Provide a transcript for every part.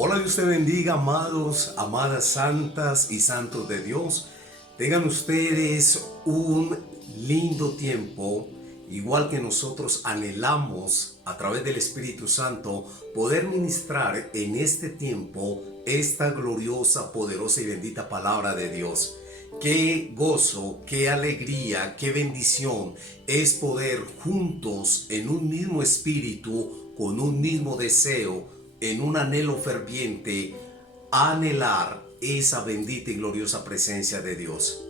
Hola, Dios te bendiga, amados, amadas santas y santos de Dios. Tengan ustedes un lindo tiempo, igual que nosotros anhelamos a través del Espíritu Santo poder ministrar en este tiempo esta gloriosa, poderosa y bendita palabra de Dios. Qué gozo, qué alegría, qué bendición es poder juntos en un mismo espíritu, con un mismo deseo, en un anhelo ferviente, anhelar esa bendita y gloriosa presencia de Dios.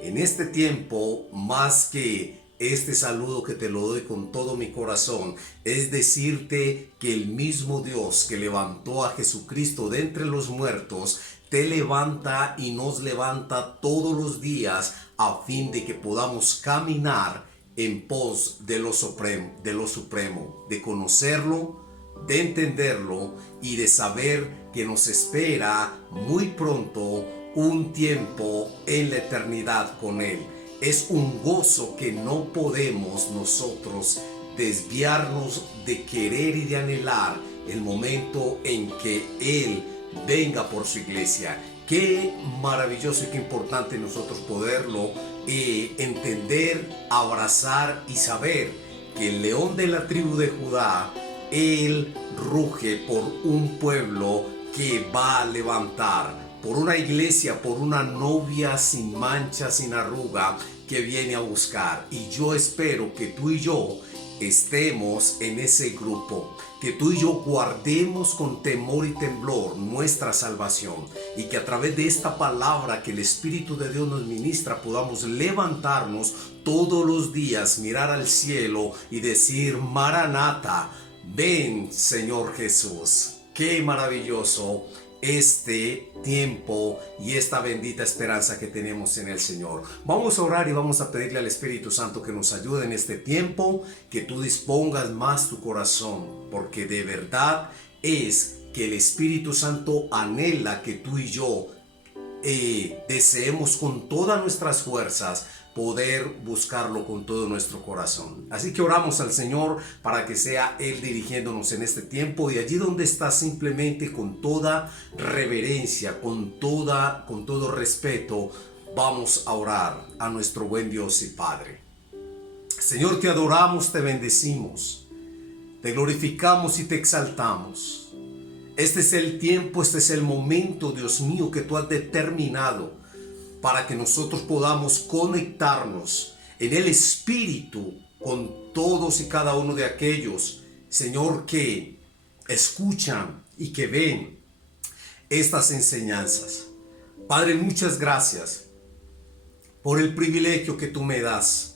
En este tiempo, más que este saludo que te lo doy con todo mi corazón, es decirte que el mismo Dios que levantó a Jesucristo de entre los muertos, te levanta y nos levanta todos los días a fin de que podamos caminar en pos de lo supremo, de conocerlo, de entenderlo y de saber que nos espera muy pronto un tiempo en la eternidad con Él. Es un gozo que no podemos nosotros desviarnos de querer y de anhelar el momento en que Él venga por su iglesia. Qué maravilloso y qué importante nosotros poderlo entender, abrazar y saber que el león de la tribu de Judá, Él ruge por un pueblo que va a levantar, por una iglesia, por una novia sin mancha, sin arruga, que viene a buscar. Y yo espero que tú y yo estemos en ese grupo, que tú y yo guardemos con temor y temblor nuestra salvación, y que a través de esta palabra que el Espíritu de Dios nos ministra podamos levantarnos todos los días, mirar al cielo y decir: Maranata, ven Señor Jesús. Qué maravilloso este tiempo y esta bendita esperanza que tenemos en el Señor. Vamos a orar y vamos a pedirle al Espíritu Santo que nos ayude en este tiempo, que tú dispongas más tu corazón, porque de verdad es que el Espíritu Santo anhela que tú y yo deseemos con todas nuestras fuerzas poder buscarlo con todo nuestro corazón. Así que oramos al Señor para que sea Él dirigiéndonos en este tiempo, y allí donde estás, simplemente con toda reverencia, con todo respeto, vamos a orar a nuestro buen Dios y Padre. Señor, te adoramos, te bendecimos, te glorificamos y te exaltamos. Este es el tiempo, este es el momento, Dios mío, que tú has determinado para que nosotros podamos conectarnos en el Espíritu con todos y cada uno de aquellos, Señor, que escuchan y que ven estas enseñanzas. Padre, muchas gracias por el privilegio que tú me das,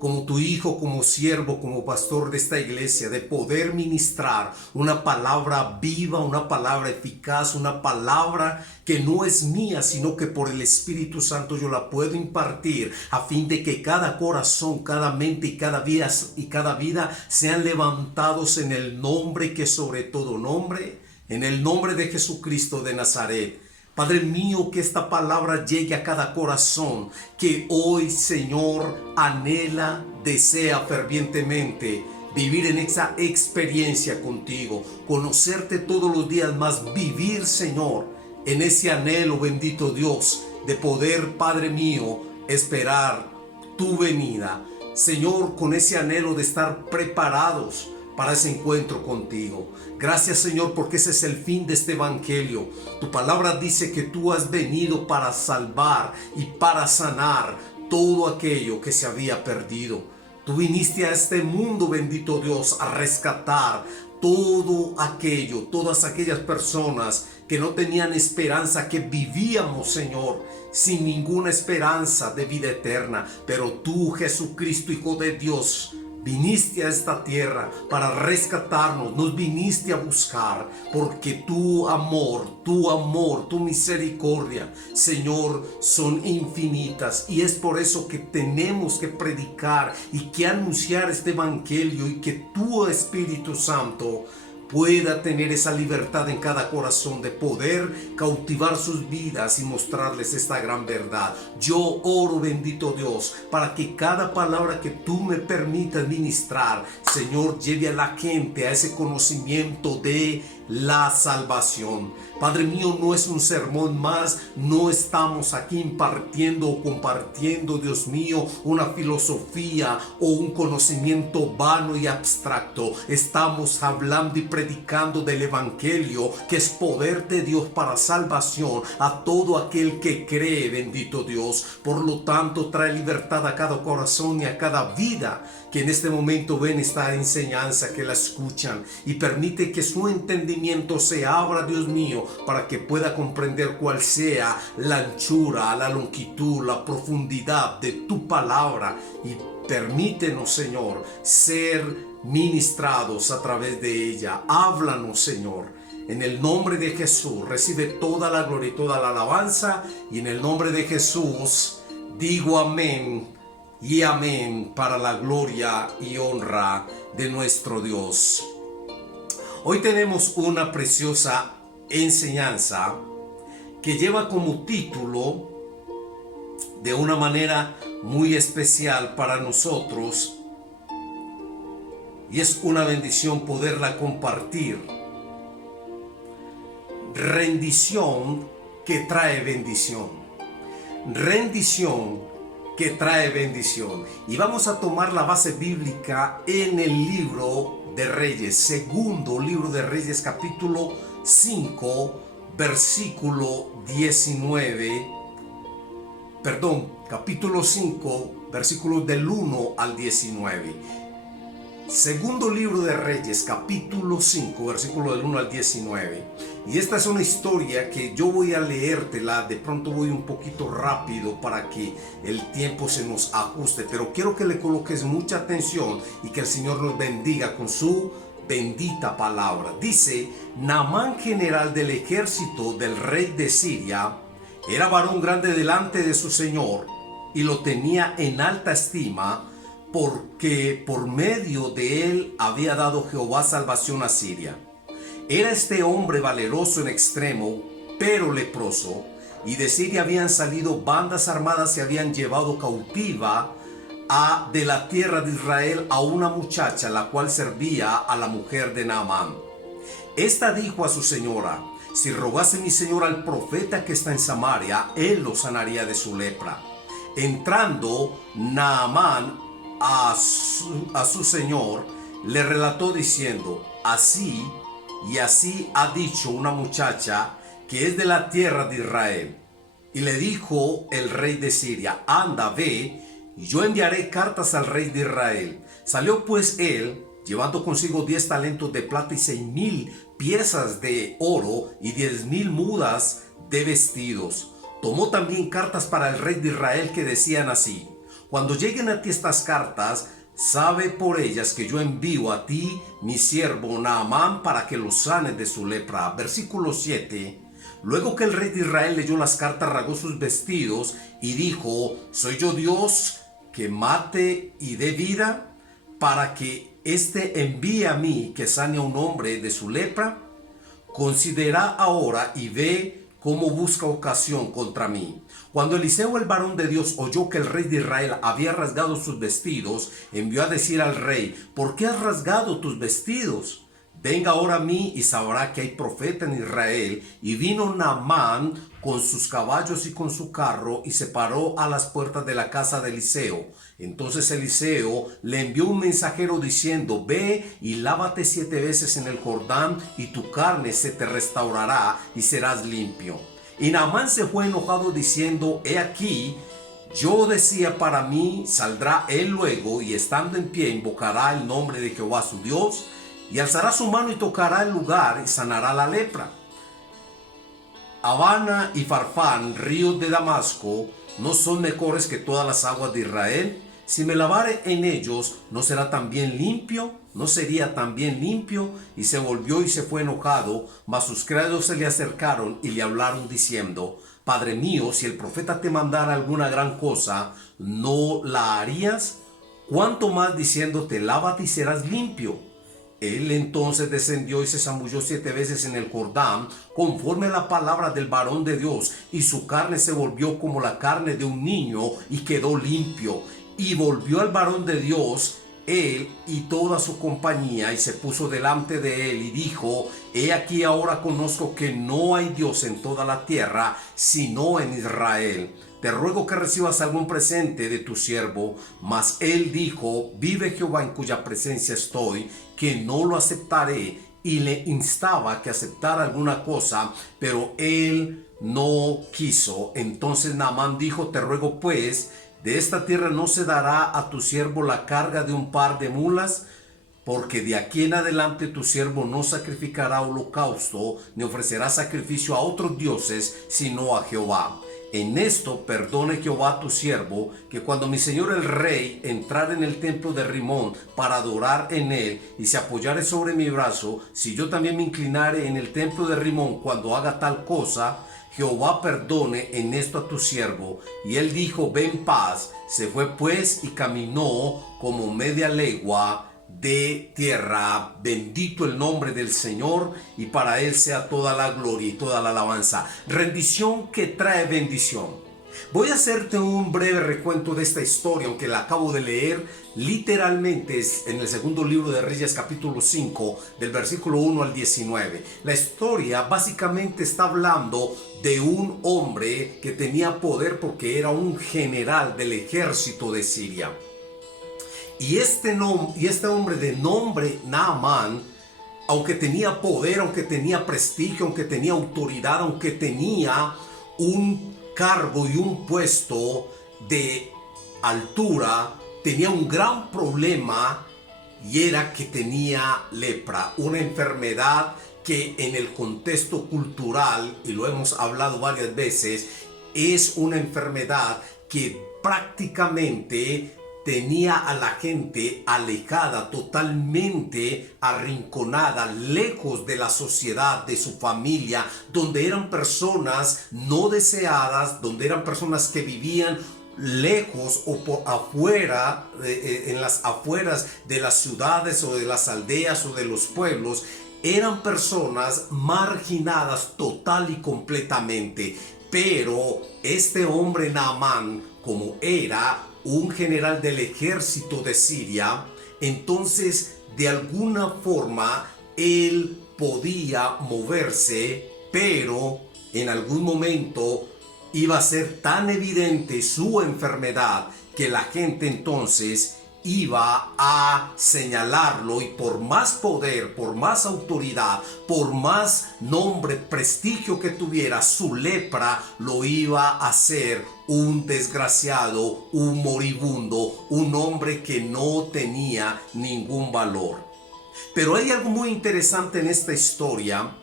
como tu hijo, como siervo, como pastor de esta iglesia, de poder ministrar una palabra viva, una palabra eficaz, una palabra que no es mía, sino que por el Espíritu Santo yo la puedo impartir, a fin de que cada corazón, cada mente y cada vida sean levantados en el nombre que sobre todo nombre, en el nombre de Jesucristo de Nazaret. Padre mío, que esta palabra llegue a cada corazón que hoy, Señor, anhela, desea fervientemente vivir en esa experiencia contigo, conocerte todos los días más, vivir, Señor, en ese anhelo, bendito Dios, de poder, Padre mío, esperar tu venida. Señor, con ese anhelo de estar preparados para ese encuentro contigo. Gracias, Señor, porque ese es el fin de este evangelio. Tu palabra dice que tú has venido para salvar y para sanar todo aquello que se había perdido. Tú viniste a este mundo, bendito Dios, a rescatar todo aquello, todas aquellas personas que no tenían esperanza, que vivíamos, Señor, sin ninguna esperanza de vida eterna. Pero tú, Jesucristo, Hijo de Dios, viniste a esta tierra para rescatarnos, nos viniste a buscar, porque tu amor, tu misericordia, Señor, son infinitas, y es por eso que tenemos que predicar y que anunciar este evangelio, y que tu Espíritu Santo pueda tener esa libertad en cada corazón de poder cautivar sus vidas y mostrarles esta gran verdad. Yo oro, bendito Dios, para que cada palabra que tú me permitas ministrar, Señor, lleve a la gente a ese conocimiento de la salvación. Padre mío, no es un sermón más, no estamos aquí impartiendo o compartiendo, Dios mío, una filosofía o un conocimiento vano y abstracto. Estamos hablando y predicando del evangelio, que es poder de Dios para salvación a todo aquel que cree, bendito Dios. Por lo tanto, trae libertad a cada corazón y a cada vida que en este momento ven esta enseñanza, que la escuchan, y permite que su entendimiento se abra, Dios mío, para que pueda comprender cuál sea la anchura, la longitud, la profundidad de tu palabra, y permítenos, Señor, ser ministrados a través de ella. Háblanos, Señor. En el nombre de Jesús recibe toda la gloria y toda la alabanza, y en el nombre de Jesús digo amén y amén, para la gloria y honra de nuestro Dios. Hoy tenemos una preciosa enseñanza que lleva como título, de una manera muy especial para nosotros, y es una bendición poderla compartir: rendición que trae bendición. Rendición que trae bendición. Y vamos a tomar la base bíblica en el libro de Reyes, segundo libro de Reyes, capítulo 5, versículo 19. Capítulo 5, versículos del 1 al 19. Segundo libro de Reyes, capítulo 5, versículo del 1 al 19. Y esta es una historia que yo voy a leértela. De pronto voy un poquito rápido para que el tiempo se nos ajuste, pero quiero que le coloques mucha atención y que el Señor nos bendiga con su bendita palabra. Dice: Naamán, general del ejército del rey de Siria, era varón grande delante de su señor y lo tenía en alta estima, porque por medio de él había dado Jehová salvación a Siria. Era este hombre valeroso en extremo, pero leproso, y de Siria habían salido bandas armadas y habían llevado cautiva de la tierra de Israel a una muchacha, la cual servía a la mujer de Naamán. Esta dijo a su señora: si rogase mi señor al profeta que está en Samaria, él lo sanaría de su lepra. Entrando Naamán a su señor, le relató diciendo: así y así ha dicho una muchacha que es de la tierra de Israel. Y le dijo el rey de Siria: anda, ve, y yo enviaré cartas al rey de Israel. Salió pues él, llevando consigo 10 talentos de plata y 6,000 piezas de oro y 10,000 mudas de vestidos. Tomó también cartas para el rey de Israel que decían así: cuando lleguen a ti estas cartas, sabe por ellas que yo envío a ti mi siervo Naamán para que lo sanes de su lepra. Versículo 7. Luego que el rey de Israel leyó las cartas, rasgó sus vestidos y dijo: ¿soy yo Dios que mate y dé vida, para que éste envíe a mí que sane a un hombre de su lepra? Considera ahora y ve cómo busca ocasión contra mí. Cuando Eliseo, el varón de Dios, oyó que el rey de Israel había rasgado sus vestidos, envió a decir al rey: ¿por qué has rasgado tus vestidos? Venga ahora a mí y sabrá que hay profeta en Israel. Y vino Naamán con sus caballos y con su carro y se paró a las puertas de la casa de Eliseo. Entonces Eliseo le envió un mensajero diciendo: ve y lávate 7 veces en el Jordán y tu carne se te restaurará y serás limpio. Y Naamán se fue enojado diciendo: he aquí, yo decía para mí, saldrá él luego y estando en pie invocará el nombre de Jehová su Dios y alzará su mano y tocará el lugar y sanará la lepra. Abana y Farfán, ríos de Damasco, ¿no son mejores que todas las aguas de Israel? Si me lavare en ellos, ¿no será también limpio? ¿No sería también limpio? Y se volvió y se fue enojado, mas sus criados se le acercaron y le hablaron diciendo: Padre mío, si el profeta te mandara alguna gran cosa, ¿no la harías? ¿Cuánto más diciéndote: lávate y serás limpio? Él entonces descendió y se zambulló 7 veces en el Jordán, conforme a la palabra del varón de Dios, y su carne se volvió como la carne de un niño, y quedó limpio. Y volvió al varón de Dios, él y toda su compañía, y se puso delante de él, y dijo: He aquí ahora conozco que no hay Dios en toda la tierra, sino en Israel. Te ruego que recibas algún presente de tu siervo. Mas él dijo: Vive Jehová en cuya presencia estoy, que no lo aceptaré. Y le instaba que aceptara alguna cosa, pero él no quiso. Entonces Naamán dijo: Te ruego pues, de esta tierra no se dará a tu siervo la carga de un par de mulas, porque de aquí en adelante tu siervo no sacrificará holocausto, ni ofrecerá sacrificio a otros dioses, sino a Jehová. En esto perdone Jehová a tu siervo, que cuando mi señor el rey entrare en el templo de Rimón para adorar en él, y se apoyare sobre mi brazo, si yo también me inclinare en el templo de Rimón cuando haga tal cosa, Jehová perdone en esto a tu siervo. Y él dijo: Ven paz. Se fue pues y caminó como media legua de tierra. Bendito el nombre del Señor, y para él sea toda la gloria y toda la alabanza. Rendición que trae bendición. Voy a hacerte un breve recuento de esta historia, aunque la acabo de leer. Literalmente es en el segundo libro de Reyes, capítulo 5, del versículo 1 al 19. La historia básicamente está hablando de un hombre que tenía poder porque era un general del ejército de Siria. Y este hombre de nombre Naamán, aunque tenía poder, aunque tenía prestigio, aunque tenía autoridad, aunque tenía un cargo y un puesto de altura, tenía un gran problema, y era que tenía lepra, una enfermedad que en el contexto cultural, y lo hemos hablado varias veces, es una enfermedad que prácticamente tenía a la gente alejada, totalmente arrinconada, lejos de la sociedad, de su familia, donde eran personas no deseadas, donde eran personas que vivían lejos o por afuera, en las afueras de las ciudades o de las aldeas o de los pueblos. Eran personas marginadas total y completamente. Pero este hombre Naamán, como era un general del ejército de Siria, entonces de alguna forma él podía moverse, pero en algún momento iba a ser tan evidente su enfermedad que la gente entonces iba a señalarlo, y por más poder, por más autoridad, por más nombre, prestigio que tuviera, su lepra lo iba a hacer un desgraciado, un moribundo, un hombre que no tenía ningún valor. Pero hay algo muy interesante en esta historia,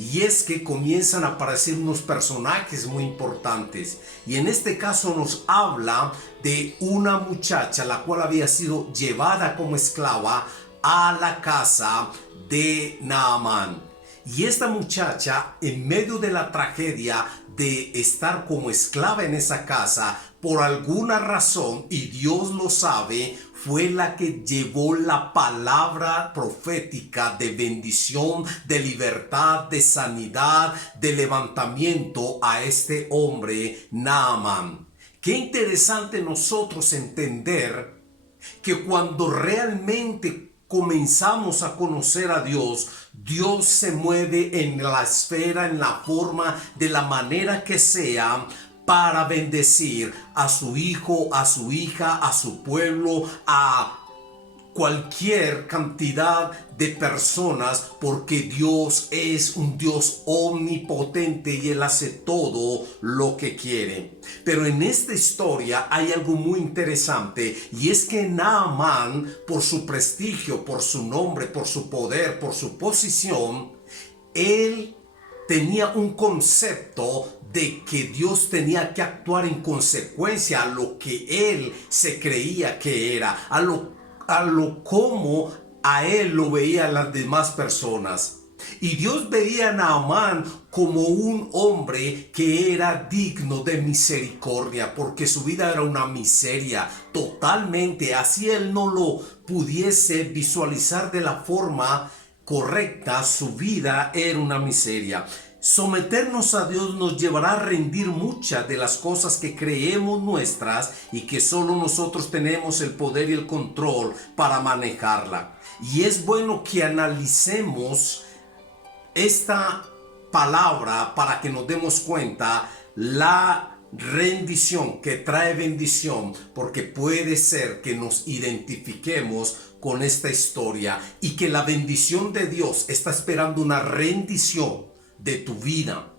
y es que comienzan a aparecer unos personajes muy importantes. Y en este caso nos habla de una muchacha la cual había sido llevada como esclava a la casa de Naamán. Y esta muchacha, en medio de la tragedia de estar como esclava en esa casa, por alguna razón, y Dios lo sabe, fue la que llevó la palabra profética de bendición, de libertad, de sanidad, de levantamiento a este hombre Naamán. Qué interesante nosotros entender que cuando realmente comenzamos a conocer a Dios, Dios se mueve en la esfera, en la forma, de la manera que sea, para bendecir a su hijo, a su hija, a su pueblo, a cualquier cantidad de personas, porque Dios es un Dios omnipotente y Él hace todo lo que quiere. Pero en esta historia hay algo muy interesante, y es que Naamán, por su prestigio, por su nombre, por su poder, por su posición, él tenía un concepto de que Dios tenía que actuar en consecuencia a lo que él se creía que era, a lo como a él lo veían las demás personas. Y Dios veía a Naamán como un hombre que era digno de misericordia, porque su vida era una miseria totalmente. Así él no lo pudiese visualizar de la forma correcta, su vida era una miseria. Someternos a Dios nos llevará a rendir muchas de las cosas que creemos nuestras y que solo nosotros tenemos el poder y el control para manejarla. Y es bueno que analicemos esta palabra para que nos demos cuenta la rendición que trae bendición, porque puede ser que nos identifiquemos con esta historia y que la bendición de Dios está esperando una rendición de tu vida.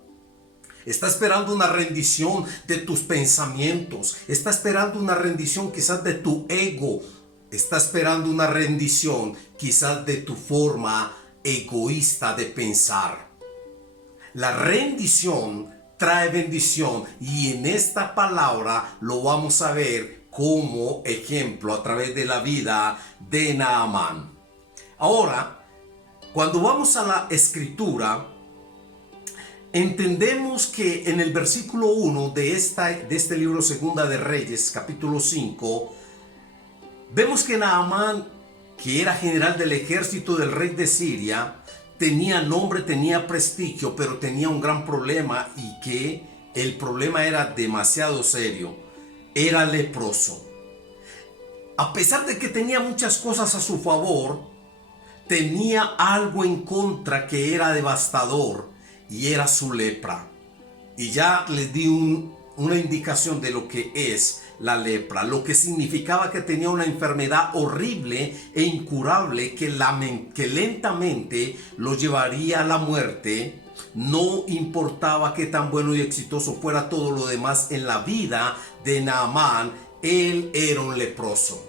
Está esperando una rendición de tus pensamientos. Está esperando una rendición quizás de tu ego. Está esperando una rendición quizás de tu forma egoísta de pensar. La rendición trae bendición y en esta palabra lo vamos a ver como ejemplo a través de la vida de Naamán. Ahora, cuando vamos a la escritura, entendemos que en el versículo 1 de este libro Segunda de Reyes, capítulo 5, vemos que Naamán, que era general del ejército del rey de Siria, tenía nombre, tenía prestigio, pero tenía un gran problema, y que el problema era demasiado serio. Era leproso. A pesar de que tenía muchas cosas a su favor, tenía algo en contra que era devastador, y era su lepra. Y ya les di una indicación de lo que es la lepra, lo que significaba que tenía una enfermedad horrible e incurable que lentamente lo llevaría a la muerte. No importaba qué tan bueno y exitoso fuera todo lo demás en la vida de Naamán, él era un leproso.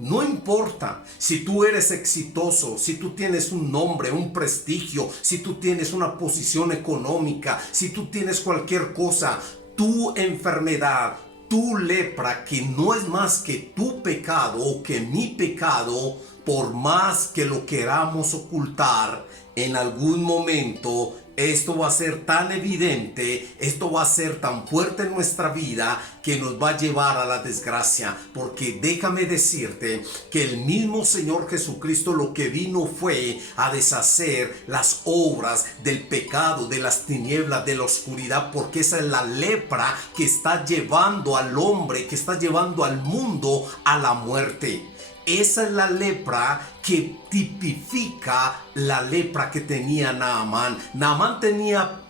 No importa si tú eres exitoso, si tú tienes un nombre, un prestigio, si tú tienes una posición económica, si tú tienes cualquier cosa, tu enfermedad, tu lepra, que no es más que tu pecado o que mi pecado, por más que lo queramos ocultar, en algún momento esto va a ser tan evidente, esto va a ser tan fuerte en nuestra vida que nos va a llevar a la desgracia. Porque déjame decirte que el mismo Señor Jesucristo lo que vino fue a deshacer las obras del pecado, de las tinieblas, de la oscuridad, porque esa es la lepra que está llevando al hombre, que está llevando al mundo a la muerte. Esa es la lepra que tipifica la lepra que tenía Naamán. Naamán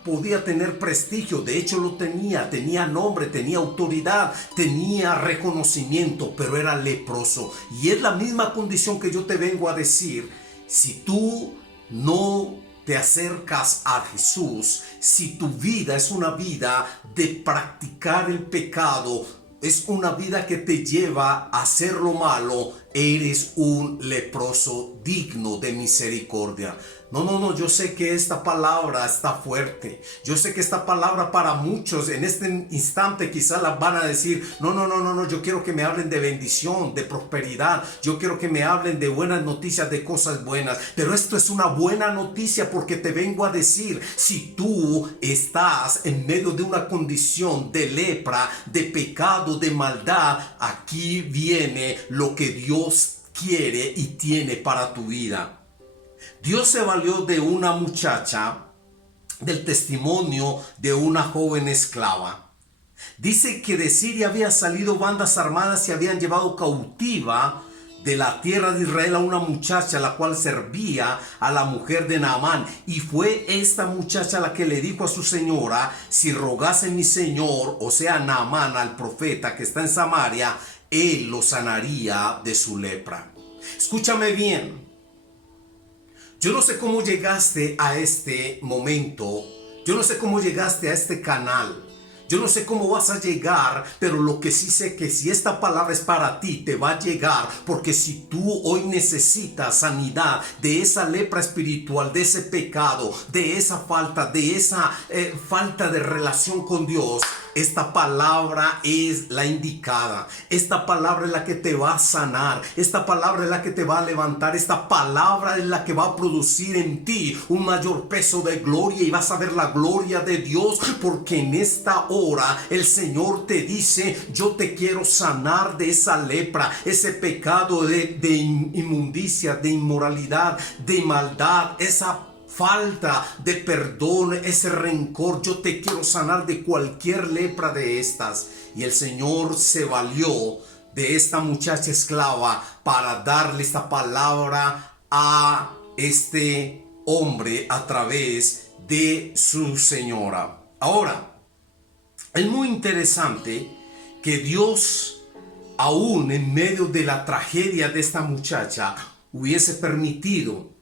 podía tener prestigio, de hecho lo tenía nombre, tenía autoridad, tenía reconocimiento, pero era leproso. Y es la misma condición que yo te vengo a decir. Si tú no te acercas a Jesús, si tu vida es una vida de practicar el pecado, es una vida que te lleva a hacer lo malo, eres un leproso digno de misericordia. No, yo sé que esta palabra está fuerte. Yo sé que esta palabra para muchos en este instante quizás la van a decir, no, yo quiero que me hablen de bendición, de prosperidad. Yo quiero que me hablen de buenas noticias, de cosas buenas. Pero esto es una buena noticia porque te vengo a decir, si tú estás en medio de una condición de lepra, de pecado, de maldad, aquí viene lo que Dios quiere y tiene para tu vida. Dios se valió de una muchacha, del testimonio de una joven esclava. Dice que de Siria había salido bandas armadas y habían llevado cautiva de la tierra de Israel a una muchacha la cual servía a la mujer de Naamán. Y fue esta muchacha la que le dijo a su señora, si rogase mi señor, o sea Naamán, al profeta que está en Samaria, él lo sanaría de su lepra. Escúchame bien. Yo no sé cómo llegaste a este momento, yo no sé cómo llegaste a este canal, Yo no sé cómo vas a llegar, pero lo que sí sé que si esta palabra es para ti, te va a llegar. Porque si tú hoy necesitas sanidad de esa lepra espiritual, de ese pecado, de esa falta de relación con Dios, esta palabra es la indicada. Esta palabra es la que te va a sanar. Esta palabra es la que te va a levantar. Esta palabra es la que va a producir en ti un mayor peso de gloria y vas a ver la gloria de Dios, porque en esta hora el Señor te dice: yo te quiero sanar de esa lepra, ese pecado de inmundicia, de inmoralidad, de maldad, esa falta de perdón, ese rencor. Yo te quiero sanar de cualquier lepra de estas. Y el Señor se valió de esta muchacha esclava para darle esta palabra a este hombre a través de su señora. Ahora, es muy interesante que Dios, aún en medio de la tragedia de esta muchacha, hubiese permitido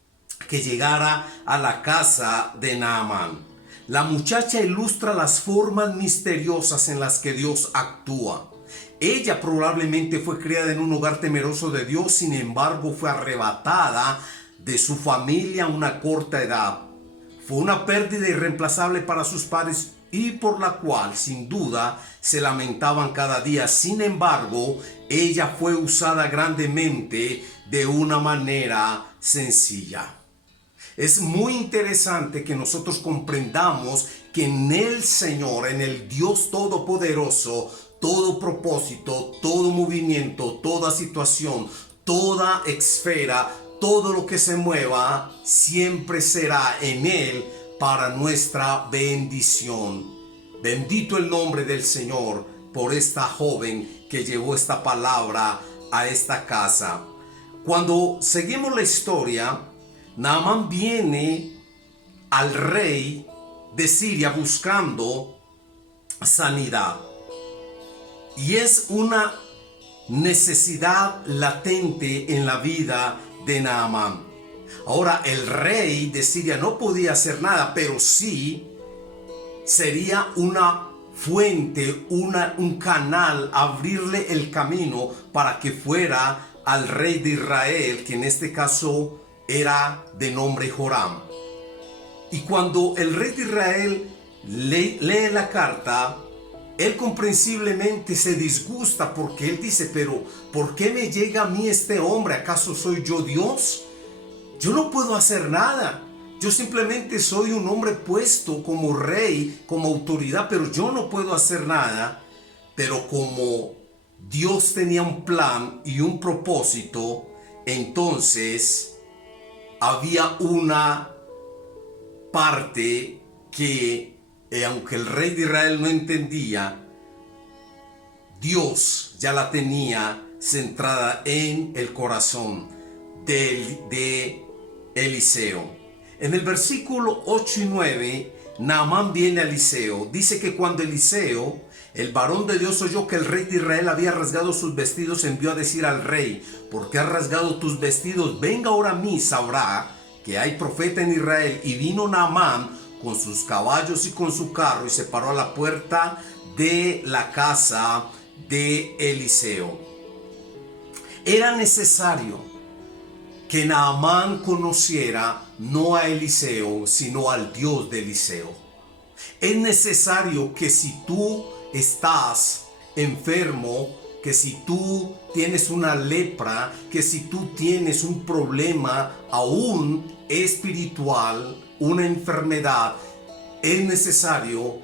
que llegara a la casa de Naamán. La muchacha ilustra las formas misteriosas en las que Dios actúa. Ella probablemente fue criada en un hogar temeroso de Dios, sin embargo fue arrebatada de su familia a una corta edad. Fue una pérdida irreemplazable para sus padres y por la cual sin duda se lamentaban cada día. Sin embargo, ella fue usada grandemente de una manera sencilla. Es muy interesante que nosotros comprendamos que en el Señor, en el Dios Todopoderoso, todo propósito, todo movimiento, toda situación, toda esfera, todo lo que se mueva, siempre será en Él para nuestra bendición. Bendito el nombre del Señor por esta joven que llevó esta palabra a esta casa. Cuando seguimos la historia, Naamán viene al rey de Siria buscando sanidad. Y es una necesidad latente en la vida de Naamán. Ahora, el rey de Siria no podía hacer nada, pero sí sería una fuente, un canal, abrirle el camino para que fuera al rey de Israel, que en este caso era de nombre Joram. Y cuando el rey de Israel lee la carta, él comprensiblemente se disgusta, porque él dice: pero ¿por qué me llega a mí este hombre? ¿Acaso soy yo Dios? Yo no puedo hacer nada. Yo simplemente soy un hombre puesto como rey, como autoridad, pero yo no puedo hacer nada. Pero como Dios tenía un plan y un propósito, entonces había una parte que, aunque el rey de Israel no entendía, Dios ya la tenía centrada en el corazón de Eliseo. En el versículo 8 y 9, Naamán viene a Eliseo. Dice que cuando Eliseo, el varón de Dios, oyó que el rey de Israel había rasgado sus vestidos, envió a decir al rey: ¿por qué has rasgado tus vestidos? Venga ahora a mí, sabrá que hay profeta en Israel. Y vino Naamán con sus caballos y con su carro y se paró a la puerta de la casa de Eliseo. Era necesario que Naamán conociera no a Eliseo, sino al Dios de Eliseo. Es necesario que si tú estás enfermo, que si tú tienes una lepra, que si tú tienes un problema aún espiritual, una enfermedad, es necesario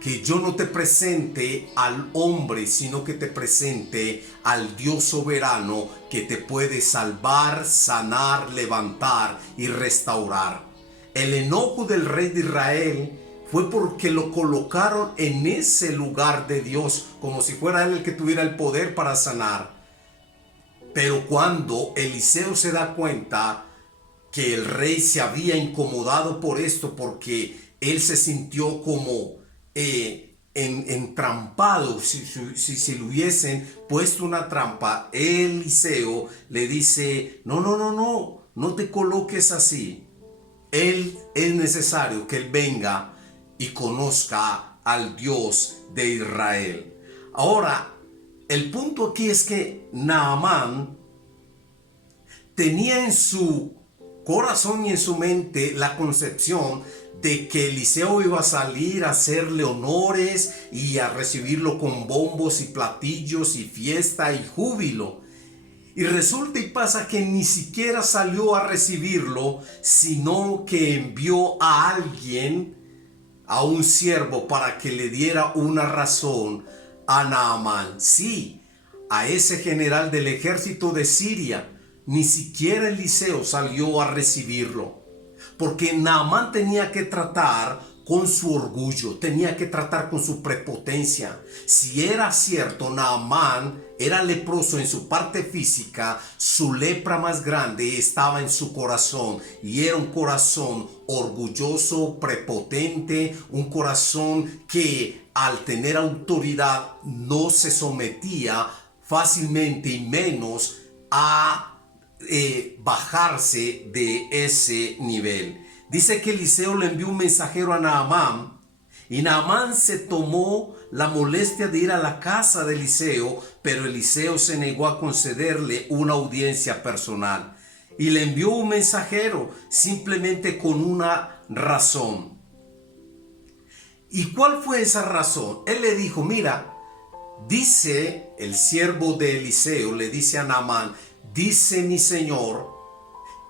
que yo no te presente al hombre, sino que te presente al Dios soberano que te puede salvar, sanar, levantar y restaurar. El enojo del rey de Israel fue porque lo colocaron en ese lugar de Dios, como si fuera él el que tuviera el poder para sanar. Pero cuando Eliseo se da cuenta que el rey se había incomodado por esto, porque él se sintió como entrampado, si le hubiesen puesto una trampa, Eliseo le dice: no te coloques así. Es necesario que él venga y conozca al Dios de Israel. Ahora, el punto aquí es que Naamán tenía en su corazón y en su mente la concepción de que Eliseo iba a salir a hacerle honores y a recibirlo con bombos y platillos y fiesta y júbilo. Y resulta y pasa que ni siquiera salió a recibirlo, sino que envió a alguien, a un siervo, para que le diera una razón a Naamán. Sí, a ese general del ejército de Siria. Ni siquiera Eliseo salió a recibirlo, porque Naamán tenía que tratar con su orgullo, tenía que tratar con su prepotencia. Si era cierto, Naamán era leproso en su parte física, su lepra más grande estaba en su corazón, y era un corazón orgulloso, prepotente, un corazón que al tener autoridad no se sometía fácilmente, y menos a bajarse de ese nivel. Dice que Eliseo le envió un mensajero a Naamán, y Naamán se tomó la molestia de ir a la casa de Eliseo, pero Eliseo se negó a concederle una audiencia personal, y le envió un mensajero simplemente con una razón. ¿Y cuál fue esa razón? Él le dijo: mira, dice el siervo de Eliseo, le dice a Naamán: dice mi señor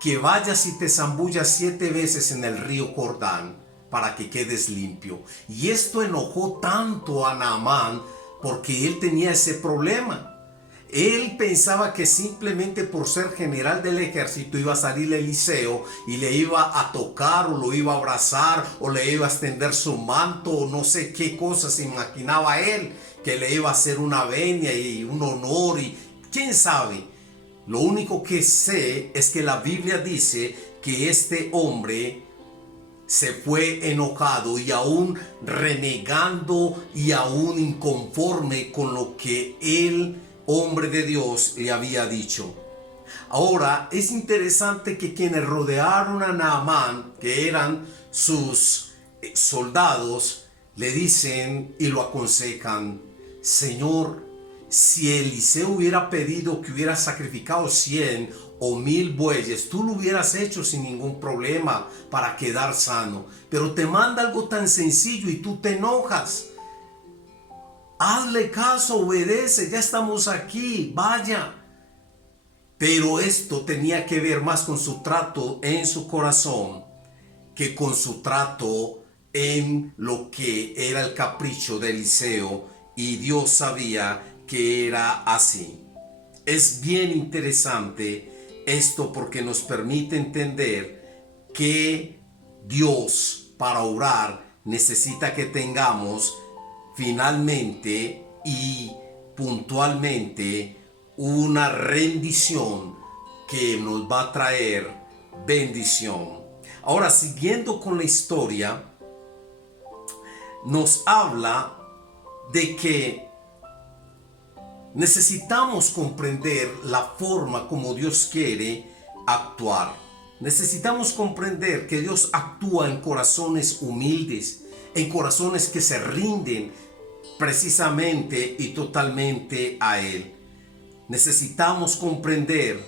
que vayas y te zambullas 7 veces en el río Jordán para que quedes limpio. Y esto enojó tanto a Naamán, porque él tenía ese problema. Él pensaba que simplemente por ser general del ejército iba a salir Eliseo y le iba a tocar, o lo iba a abrazar, o le iba a extender su manto, o no sé qué cosas se imaginaba él, que le iba a hacer una venia y un honor, y quién sabe. Lo único que sé es que la Biblia dice que este hombre se fue enojado y aún renegando y aún inconforme con lo que el hombre de Dios le había dicho. Ahora es interesante que quienes rodearon a Naamán, que eran sus soldados, le dicen y lo aconsejan: Señor, si Eliseo hubiera pedido que hubiera sacrificado 100 o 1000 bueyes, tú lo hubieras hecho sin ningún problema para quedar sano. Pero te manda algo tan sencillo y tú te enojas. Hazle caso, obedece, ya estamos aquí, vaya. Pero esto tenía que ver más con su trato en su corazón que con su trato en lo que era el capricho de Eliseo, y Dios sabía que era así. Es bien interesante esto, porque nos permite entender que Dios, para orar, necesita que tengamos finalmente y puntualmente una rendición que nos va a traer bendición. Ahora, siguiendo con la historia, nos habla de que necesitamos comprender la forma como Dios quiere actuar. Necesitamos comprender que Dios actúa en corazones humildes, en corazones que se rinden precisamente y totalmente a Él. Necesitamos comprender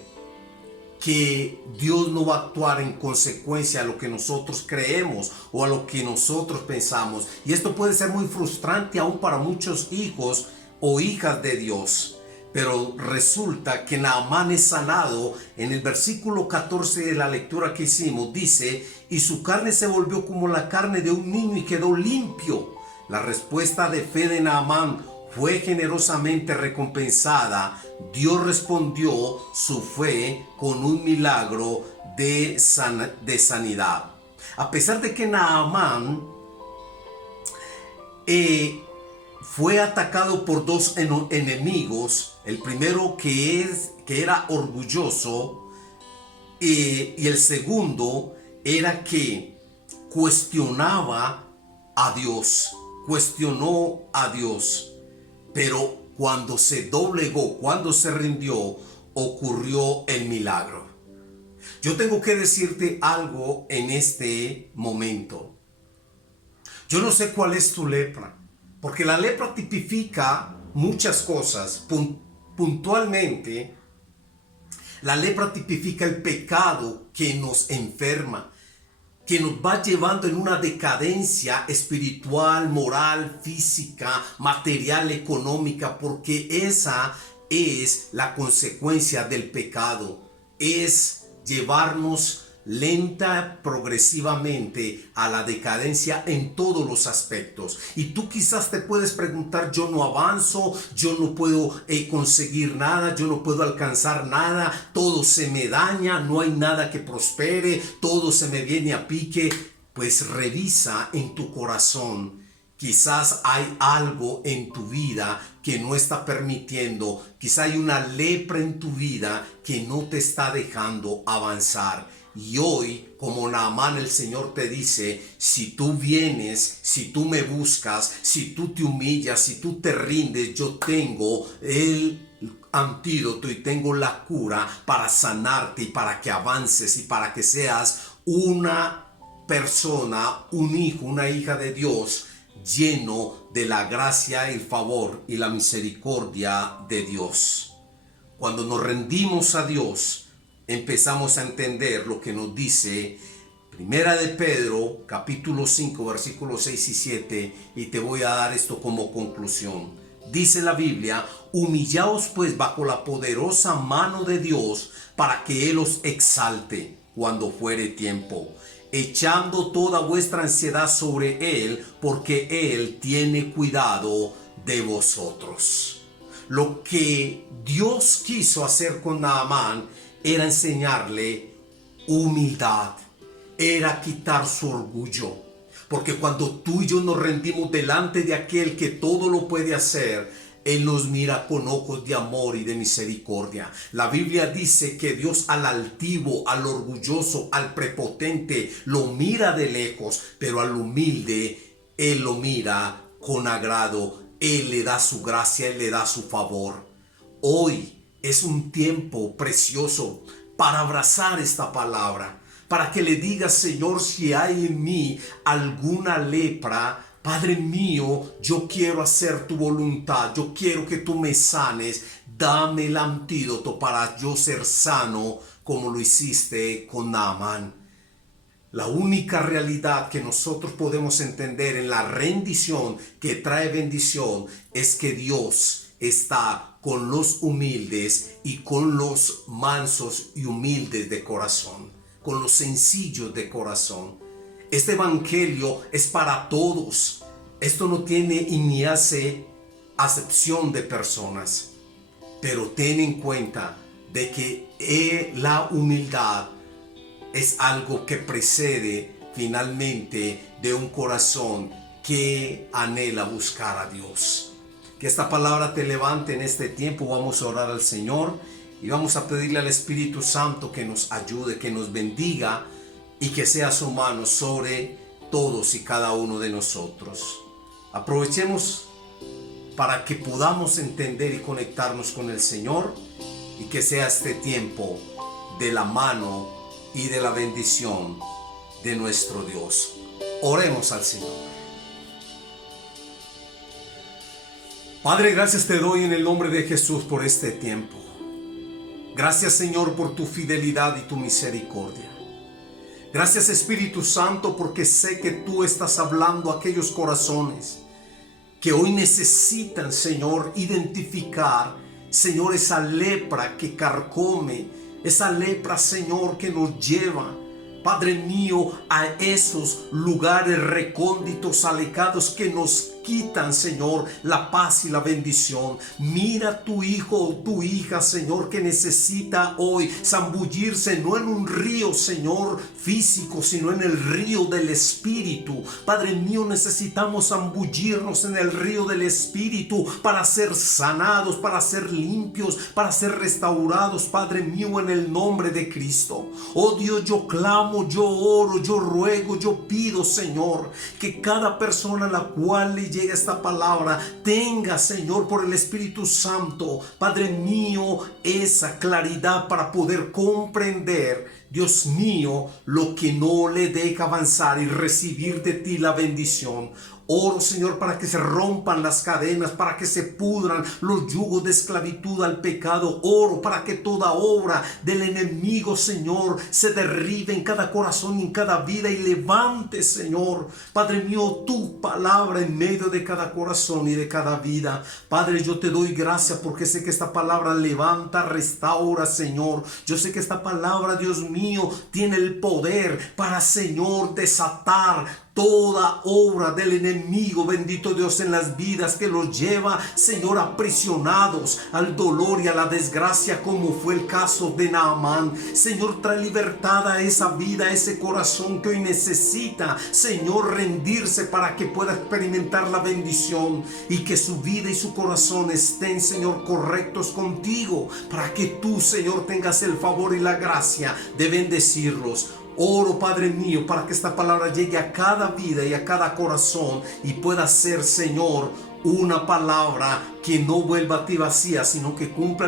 que Dios no va a actuar en consecuencia a lo que nosotros creemos o a lo que nosotros pensamos. Y esto puede ser muy frustrante aún para muchos hijos o hijas de Dios. Pero resulta que Naamán es sanado. En el versículo 14 de la lectura que hicimos dice: y su carne se volvió como la carne de un niño y quedó limpio. La respuesta de fe de Naamán fue generosamente recompensada. Dios respondió su fe con un milagro de sanidad. A pesar de que Naamán fue atacado por dos enemigos, el primero que era orgulloso, y el segundo era que cuestionaba a Dios, cuestionó a Dios. Pero cuando se doblegó, cuando se rindió, ocurrió el milagro. Yo tengo que decirte algo en este momento. Yo no sé cuál es tu lepra, porque la lepra tipifica muchas cosas. Puntualmente, la lepra tipifica el pecado que nos enferma, que nos va llevando en una decadencia espiritual, moral, física, material, económica, porque esa es la consecuencia del pecado. Es llevarnos lenta, progresivamente a la decadencia en todos los aspectos. Y tú quizás te puedes preguntar: yo no avanzo, yo no puedo conseguir nada, yo no puedo alcanzar nada, todo se me daña, no hay nada que prospere, todo se me viene a pique. Pues revisa en tu corazón. Quizás hay algo en tu vida que no está permitiendo, quizás hay una lepra en tu vida que no te está dejando avanzar. Y hoy, como Naamán, el Señor te dice: si tú vienes, si tú me buscas, si tú te humillas, si tú te rindes, yo tengo el antídoto y tengo la cura para sanarte y para que avances y para que seas una persona, un hijo, una hija de Dios, lleno de la gracia, el favor y la misericordia de Dios. Cuando nos rendimos a Dios, empezamos a entender lo que nos dice Primera de Pedro, capítulo 5, versículos 6 y 7, y te voy a dar esto como conclusión. Dice la Biblia: humillaos pues bajo la poderosa mano de Dios, para que Él os exalte cuando fuere tiempo, echando toda vuestra ansiedad sobre Él, porque Él tiene cuidado de vosotros. Lo que Dios quiso hacer con Naamán era enseñarle humildad, era quitar su orgullo. Porque cuando tú y yo nos rendimos delante de aquel que todo lo puede hacer, Él nos mira con ojos de amor y de misericordia. La Biblia dice que Dios al altivo, al orgulloso, al prepotente, lo mira de lejos, pero al humilde, Él lo mira con agrado. Él le da su gracia, Él le da su favor. Hoy es un tiempo precioso para abrazar esta palabra, para que le digas: Señor, si hay en mí alguna lepra, Padre mío, yo quiero hacer tu voluntad, yo quiero que tú me sanes, dame el antídoto para yo ser sano como lo hiciste con Naamán. La única realidad que nosotros podemos entender en la rendición que trae bendición es que Dios está con los humildes y con los mansos y humildes de corazón, con los sencillos de corazón. Este evangelio es para todos. Esto no tiene y ni hace acepción de personas. Pero ten en cuenta de que la humildad es algo que precede finalmente de un corazón que anhela buscar a Dios. Que esta palabra te levante en este tiempo. Vamos a orar al Señor y vamos a pedirle al Espíritu Santo que nos ayude, que nos bendiga y que sea su mano sobre todos y cada uno de nosotros. Aprovechemos para que podamos entender y conectarnos con el Señor, y que sea este tiempo de la mano y de la bendición de nuestro Dios. Oremos al Señor. Padre, gracias te doy en el nombre de Jesús por este tiempo. Gracias, Señor, por tu fidelidad y tu misericordia. Gracias, Espíritu Santo, porque sé que tú estás hablando a aquellos corazones que hoy necesitan, Señor, identificar, Señor, esa lepra que carcome, esa lepra, Señor, que nos lleva, Padre mío, a esos lugares recónditos, alejados, que nos quitan, Señor, la paz y la bendición. Mira tu hijo o tu hija, Señor, que necesita hoy zambullirse no en un río, Señor, físico, sino en el río del Espíritu. Padre mío, necesitamos zambullirnos en el río del Espíritu para ser sanados, para ser limpios, para ser restaurados, Padre mío, en el nombre de Cristo. Oh Dios, yo clamo, yo oro, yo ruego, yo pido, Señor, que cada persona a la cual le llega esta palabra tenga, Señor, por el Espíritu Santo, Padre mío, esa claridad para poder comprender Dios mío, lo que no le deja avanzar y recibir de ti la bendición. Oro, Señor, para que se rompan las cadenas, para que se pudran los yugos de esclavitud al pecado. Oro para que toda obra del enemigo, Señor, se derribe en cada corazón y en cada vida y levante, Señor, Padre mío, tu palabra en medio de cada corazón y de cada vida. Padre, yo te doy gracias porque sé que esta palabra levanta, restaura, Señor. Yo sé que esta palabra, Dios mío, tiene el poder para, Señor, desatar toda obra del enemigo, bendito Dios, en las vidas que los lleva, Señor, aprisionados al dolor y a la desgracia, como fue el caso de Naamán. Señor, trae libertad a esa vida, a ese corazón que hoy necesita, Señor, rendirse para que pueda experimentar la bendición y que su vida y su corazón estén, Señor, correctos contigo, para que tú, Señor, tengas el favor y la gracia de bendecirlos. Oro, Padre mío, para que esta palabra llegue a cada vida y a cada corazón y pueda ser, Señor, una palabra que no vuelva a ti vacía, sino que cumpla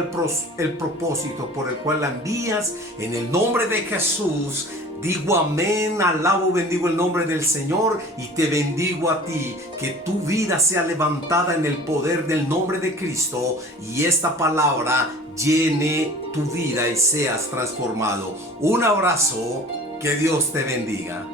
el propósito por el cual la envías. En el nombre de Jesús digo amén, alabo, bendigo el nombre del Señor y te bendigo a ti, que tu vida sea levantada en el poder del nombre de Cristo y esta palabra llene tu vida y seas transformado. Un abrazo. Que Dios te bendiga.